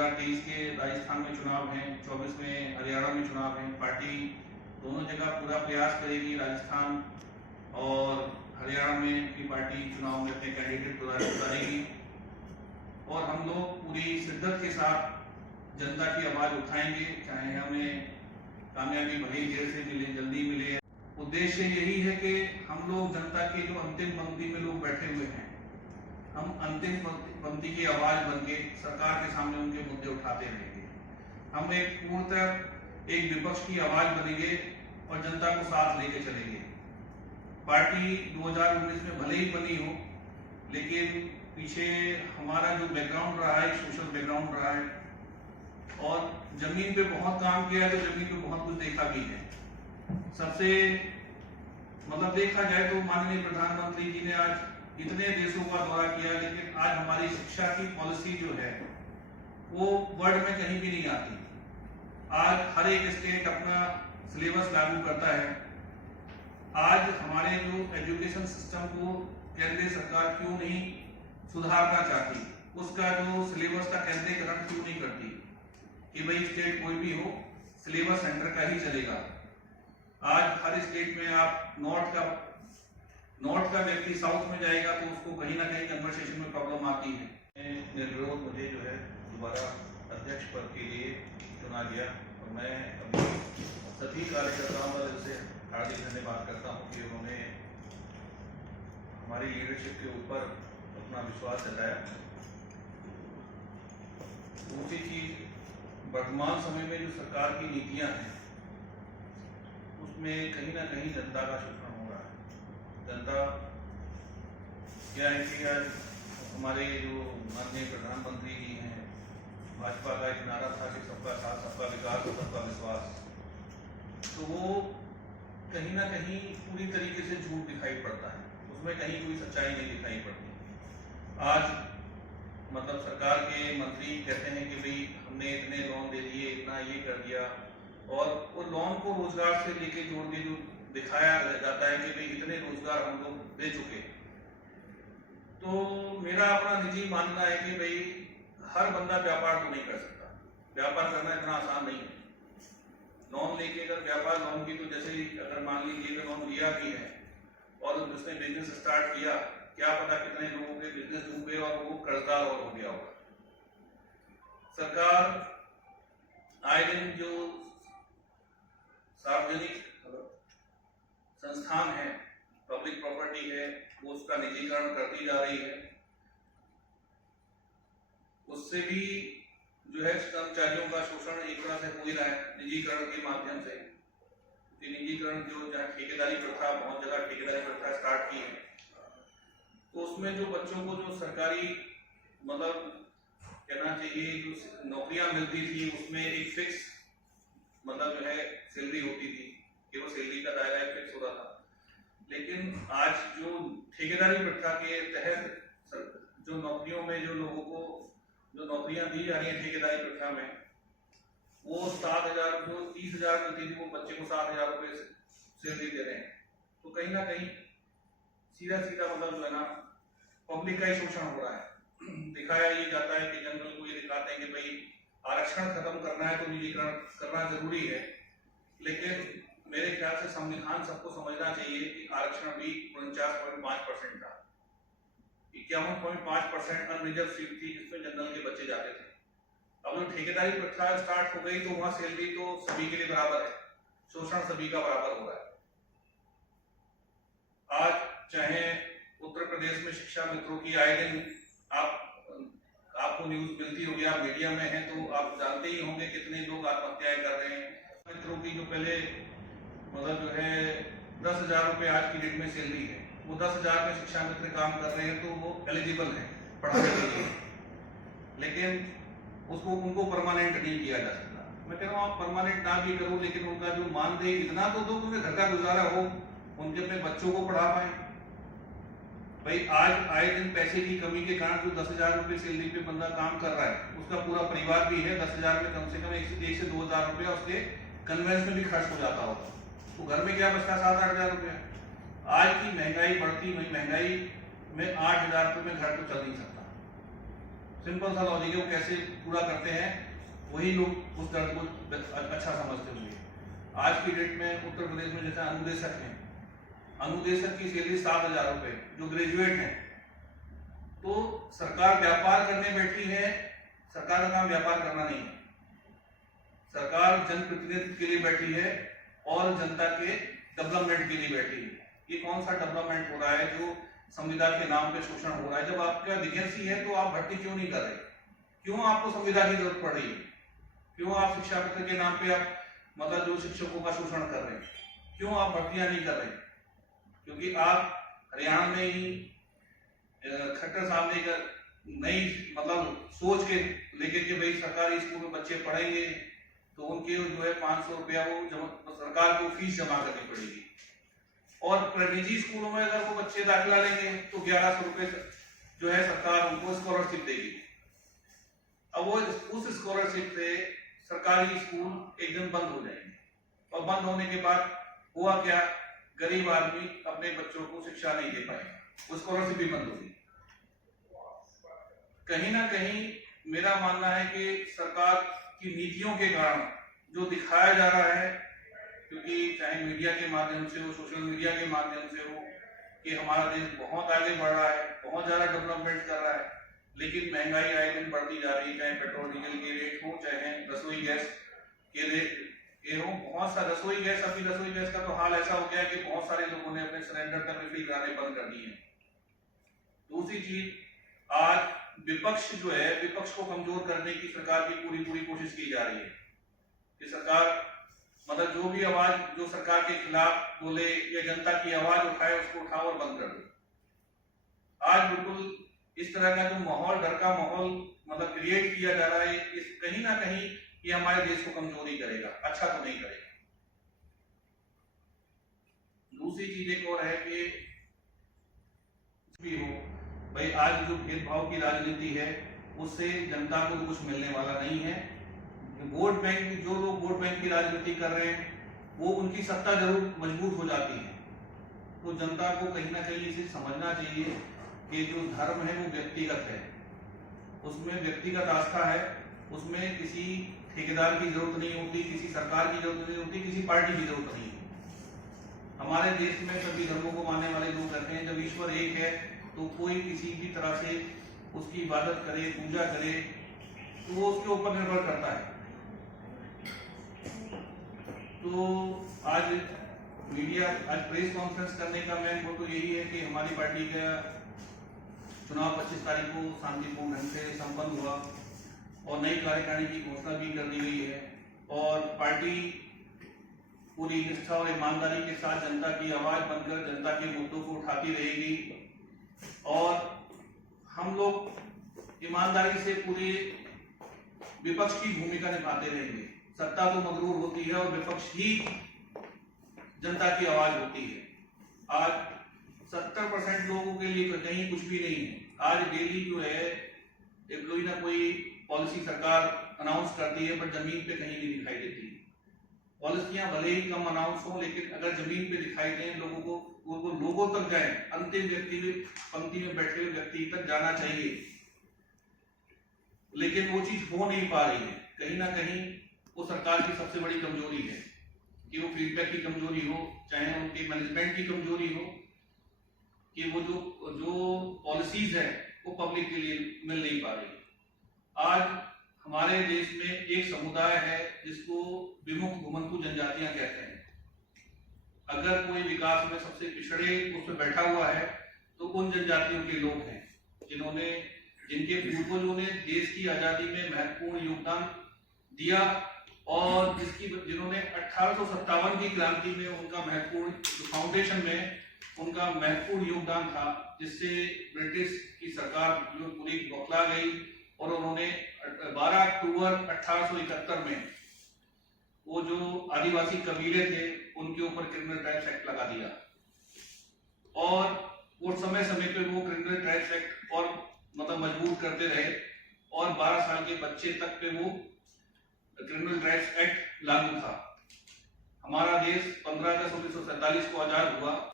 2023 के राजस्थान में चुनाव हैं, 24 में हरियाणा में चुनाव हैं। पार्टी दोनों जगह पूरा प्रयास करेगी। राजस्थान और हरियाणा में भी पार्टी चुनाव में अपने कैंडिडेट उतारेगी और हम लोग पूरी शिद्दत के साथ जनता की आवाज उठाएंगे, चाहे हमें कामयाबी भले देर से मिले जल्दी मिले। उद्देश्य यही है कि हम लोग जनता के जो अंतिम पंक्ति में लोग बैठे हुए हैं, हम अंतिम पंक्ति की आवाज बनके सरकार के सामने उनके मुद्दे उठाते रहेंगे। हम एक पूर्णतः एक विपक्ष की आवाज बनेंगे और जनता को साथ लेके चलेंगे। पार्टी 2019 में भले ही बनी हो, लेकिन पीछे हमारा जो बैकग्राउंड रहा है, सोशल बैकग्राउंड रहा है और जमीन पे बहुत काम किया है, तो जमीन पे बहुत कुछ देखा भी है। सबसे देखा जाए तो माननीय प्रधानमंत्री जी ने आज इतने देशों का दौरा किया, लेकिन आज हमारी शिक्षा की पॉलिसी जो है वो वर्ल्ड में कहीं भी नहीं आती। आज हर एक स्टेट अपना सिलेबस लागू करता है। आज हमारे जो एजुकेशन सिस्टम को केंद्रीय सरकार क्यों नहीं सुधारना चाहती, उसका जो सिलेबस का केंद्रीकरण क्यों नहीं करती कि भाई स्टेट कोई भी हो, सिलेबस सेंटर का ही चलेगा। आज हर स्टेट में आप नॉर्थ का व्यक्ति साउथ में जाएगा तो उसको कहीं ना कहीं कन्वर्सेशन में प्रॉब्लम आती है। निर्विरोध मुझे जो है दोबारा अध्यक्ष पद के लिए चुना गया और मैं अभी सभी कार्यकर्ताओं का दिल से हार्दिक धन्यवाद करता हूँ कि उन्होंने हमारी लीडरशिप के ऊपर अपना विश्वास जताया। दूसरी चीज, वर्तमान समय में जो सरकार की नीतियां हैं उसमें कहीं ना कहीं जनता का शोषण हो रहा है। जनता क्या है कि आज हमारे जो माननीय प्रधानमंत्री जी हैं, भाजपा का एक नारा था कि सबका साथ, सबका विकास और सबका विश्वास, तो वो कहीं ना कहीं पूरी तरीके से झूठ दिखाई पड़ता है, उसमें कहीं कोई सच्चाई नहीं दिखाई पड़ती। आज सरकार के मंत्री कहते हैं कि भाई हमने इतने लोन दे दिए, इतना ये कर दिया, और वो लोन को रोजगार से लेके जोड़ के जो दिखाया जाता है कि भाई इतने रोजगार हम लोग दे चुके। तो मेरा अपना निजी मानना है कि भाई हर बंदा व्यापार तो नहीं कर सकता, व्यापार करना इतना आसान नहीं है। लोन लेके अगर व्यापार, लोन की तो जैसे ही अगर मान लीजिए लोन लिया भी है और उसने बिजनेस स्टार्ट किया, क्या पता कितने लोगों के बिजनेस डूबे और वो कर्जदार और हो गया होगा। सरकार आए दिन जो सार्वजनिक संस्थान है, पब्लिक प्रॉपर्टी है, वो उसका निजीकरण करती जा रही है। उससे भी जो है कर्मचारियों का शोषण एक तरह से हो ही रहा है निजीकरण के माध्यम से। निजीकरण जो जहाँ ठेकेदारी प्रथा, बहुत जगह ठेकेदारी प्रथा स्टार्ट की है, तो उसमें जो बच्चों को जो सरकारी कहना चाहिए जो नौकरियां मिलती थी, उसमें एक फिक्स जो है सैलरी होती थी कि वो सैलरी का दायरा फिक्स हो रहा था। लेकिन आज जो ठेकेदारी प्रथा के तहत जो नौकरियों में जो लोगों को जो नौकरियां दी जा रही है ठेकेदारी प्रथा में, वो 7,000 जो 30,000 मिलती थी, वो बच्चे को 7,000 रुपये सैलरी दे रहे हैं। तो कहीं ना कहीं सीधा सीधा जो है ना पब्लिक का ही शोषण हो रहा है। दिखाया ये जाता है कि जनरल को ये दिखाते हैं कि भाई आरक्षण खत्म करना है तो निजीकरण करना जरूरी है, लेकिन मेरे ख्याल से संविधान सबको समझना चाहिए कि आरक्षण भी 49.5% था, 51.5% अनरिजर्व सीट थी जिसमें जनरल के बच्चे जाते थे। अब जो ठेकेदारी प्रथा स्टार्ट हो गई तो वहां सैलरी तो सभी के लिए बराबर है, शोषण सभी का बराबर हो रहा है। आज चाहे उत्तर प्रदेश में शिक्षा मित्रों की आए दिन आपको न्यूज मिलती होगी, आप मीडिया में हैं तो आप जानते ही होंगे कितने लोग आत्महत्याएं कर रहे हैं। मित्रों की जो पहले जो है 10,000 रुपये आज की डेट में सैलरी है, वो 10,000 में शिक्षा मित्र काम कर रहे हैं तो वो एलिजिबल है पढ़ाने के लिए, लेकिन उसको उनको परमानेंट नहीं किया जा सकता। मैं कह रहा हूँ आप परमानेंट ना भी करो, लेकिन उनका जो मानदेय इतना तो दो उनके घर का गुजारा हो, उनके अपने बच्चों को पढ़ा पाए। भाई आज आए दिन पैसे की कमी के कारण जो 10,000 रुपये सैलरी पे बंदा काम कर रहा है, उसका पूरा परिवार भी है, 10,000 में कम से कम 1 से 2,000 रुपया उसके कन्वेंस में भी खर्च हो जाता होगा, तो घर में क्या बचता 7-8 हज़ार रुपया। आज की महंगाई बढ़ती हुई महंगाई में 8,000 रुपये में घर तो चल नहीं सकता। सिंपल सा लॉजिक है, वो कैसे पूरा करते हैं वही लोग उस दर्द को अच्छा समझते होंगे। आज की डेट में उत्तर प्रदेश में जैसे अनुदेशक हैं, अनुदेशक की सैलरी 7,000 रुपए, जो ग्रेजुएट हैं। तो सरकार व्यापार करने बैठी है, सरकार का काम व्यापार करना नहीं है, सरकार जनप्रतिनिधित्व के लिए बैठी है और जनता के डेवलपमेंट के लिए बैठी है। ये कौन सा डेवलपमेंट हो रहा है जो संविदा के नाम पे शोषण हो रहा है? जब आपका वैकेंसी है तो आप भर्ती क्यों नहीं कर रहे? क्यों आपको संविदा की जरूरत पड़ रही है? क्यों आप शिक्षा पत्र के नाम पे आप मतलब जो शिक्षकों का शोषण कर रहे हैं? क्यों आप भर्तियां नहीं कर रहे? क्योंकि आप हरियाणा में ही खट्टर साहब ने नई मतलब सोच के लेके कि भाई सरकारी स्कूल में बच्चे पढ़ेंगे तो उनके जो है 500 रुपया वो सरकार को फीस जमा करनी पड़ेगी, और निजी स्कूलों में अगर वो बच्चे दाखिला लेंगे तो 1100 रुपए जो है सरकार उनको स्कॉलरशिप देगी। अब वो उस स्कॉलरशिप से सरकारी स्कूल एकदम बंद हो जाएंगे, और बंद होने के बाद हुआ क्या, गरीब आदमी अपने बच्चों को शिक्षा नहीं दे पाएगा, वो स्कॉलरशिप भी बंद होगी। कहीं ना कहीं मेरा मानना है कि सरकार की नीतियों के कारण जो दिखाया जा रहा है, क्योंकि चाहे मीडिया के माध्यम से हो, सोशल मीडिया के माध्यम से हो, कि हमारा देश बहुत आगे बढ़ रहा है, बहुत ज्यादा डेवलपमेंट कर रहा है, लेकिन महंगाई आए दिन बढ़ती जा रही है। चाहे पेट्रोल डीजल के रेट हो, चाहे रसोई गैस के रेट ये हो, बहुत सा रसोई गैस, अभी रसोई गैस का तो हाल ऐसा हो गया कि बहुत सारे लोगों ने अपने सिलेंडर तक रिफिल कराने बंद कर दिए। दूसरी चीज, आज विपक्ष जो है, विपक्ष को कमजोर करने की सरकार की पूरी कोशिश की जा रही है कि सरकार मतलब जो भी आवाज जो सरकार के खिलाफ बोले या जनता की आवाज उठाए उसको उठाओ और बंद कर दो। आज बिल्कुल इस तरह का जो माहौल, डर का माहौल मतलब क्रिएट किया जा रहा है, इस कहीं ना कहीं ये हमारे देश को कमजोरी करेगा, अच्छा तो नहीं करेगा। दूसरी चीज एक और है कि भी हो भाई, आज जो भेदभाव की राजनीति है उससे जनता को कुछ मिलने वाला नहीं है। वोट बैंक, जो लोग वोट बैंक की राजनीति कर रहे हैं वो उनकी सत्ता जरूर मजबूत हो जाती है। तो जनता को कहीं ना कहीं इसे समझना चाहिए कि जो धर्म है वो व्यक्तिगत है, उसमें व्यक्तिगत आस्था है, उसमें किसी ठेकेदार की जरूरत नहीं होती, किसी सरकार की जरूरत नहीं होती, किसी पार्टी की जरूरत नहीं है। हमारे देश में सभी धर्मों को मानने वाले लोग रहते हैं। जब ईश्वर एक है तो कोई किसी भी तरह से उसकी इबादत करे, पूजा करे, तो वो उसके ऊपर निर्भर करता है। तो आज मीडिया, आज प्रेस कॉन्फ्रेंस करने का मेन मोटो यही है कि हमारी पार्टी का चुनाव 25 तारीख को शांतिपूर्ण ढंग से संपन्न हुआ और नई कार्यकारिणी की घोषणा भी कर दी गई है, और पार्टी पूरी निष्ठा और ईमानदारी के साथ जनता की आवाज बनकर जनता के मुद्दों को उठाती रहेगी, और हम लोग ईमानदारी से पूरी विपक्ष की भूमिका निभाते रहेंगे। सत्ता तो मगरूर होती है और विपक्ष ही जनता की आवाज होती है। आज 70% लोगों के लिए कहीं कुछ भी नहीं है। आज डेली जो है कोई ना कोई पॉलिसी सरकार अनाउंस करती है, पर जमीन पे कहीं नहीं दिखाई देती। पॉलिसियां भले ही कम अनाउंस हो, लेकिन अगर जमीन पे दिखाई दें, लोगों को वो लोगों तक जाए, अंतिम व्यक्ति पंक्ति में बैठे हुए व्यक्ति तक जाना चाहिए, लेकिन वो चीज हो नहीं पा रही है। कहीं ना कहीं वो सरकार की सबसे बड़ी कमजोरी है, कि वो फीडबैक की कमजोरी हो, चाहे उनके मैनेजमेंट की कमजोरी हो, कि वो जो पॉलिसीज है वो पब्लिक के लिए मिल नहीं पा रही। आज हमारे देश में एक समुदाय है जिसको विमुक्त घुमंतु जनजातियां कहते हैं। अगर कोई विकास में सबसे पिछड़े उस पर बैठा हुआ है तो उन जनजातियों के लोग हैं, जिनके पूर्वजों ने देश की आजादी में महत्वपूर्ण योगदान दिया, और जिन्होंने 1857 की क्रांति में उनका महत्वपूर्ण फाउंडेशन में उनका महत्वपूर्ण योगदान था, जिससे ब्रिटिश की सरकार जो पूरी बौखला गई, और उन्होंने 12 अक्टूबर 1871 में वो जो आदिवासी कबीले थे उनके ऊपर क्रिमिनल ट्राइब्स एक्ट लगा दिया, और वो समय पे वो क्रिमिनल ट्राइब्स एक्ट और मतलब मजबूत करते रहे, और 12 साल के बच्चे तक पे वो क्रिमिनल ट्राइब्स एक्ट लागू था। हमारा देश 15 अगस्त 1947 को आजाद हुआ।